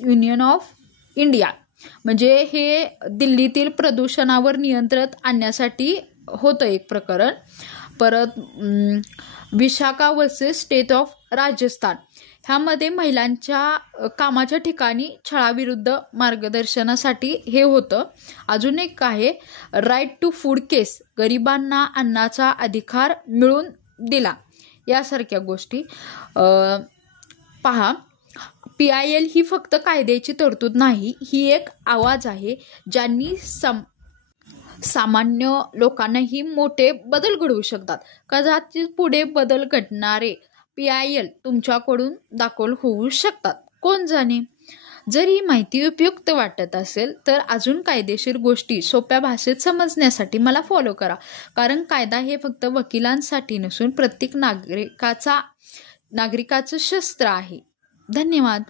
Union of India, म्हणजे हे दिल्लीतील प्रदूषणावर नियंत्रण आणण्यासाठी होतं एक प्रकरण. परत Vishakha versus state of Rajasthan, ह्यामध्ये महिलांच्या कामाच्या ठिकाणी छळाविरुद्ध मार्गदर्शनासाठी हे होतं. अजून एक आहे राईट टू फूड केस, गरिबांना अन्नाचा अधिकार मिळवून दिला, यासारख्या गोष्टी. पहा, PIL ही फक्त कायद्याची तरतूद नाही, ही एक आवाज आहे ज्यांनी सामान्य लोकांनाही मोठे बदल घडवू शकतात. कदाचित पुढे बदल घडणारे PIL तुमच्याकडून दाखल होऊ शकतात, कोण जाणे. जर ही माहिती उपयुक्त वाटत असेल तर अजून कायदेशीर गोष्टी सोप्या भाषेत समजण्यासाठी मला फॉलो करा, कारण कायदा हे फक्त वकिलांसाठी नसून प्रत्येक नागरिकाचं शस्त्र आहे. धन्यवाद.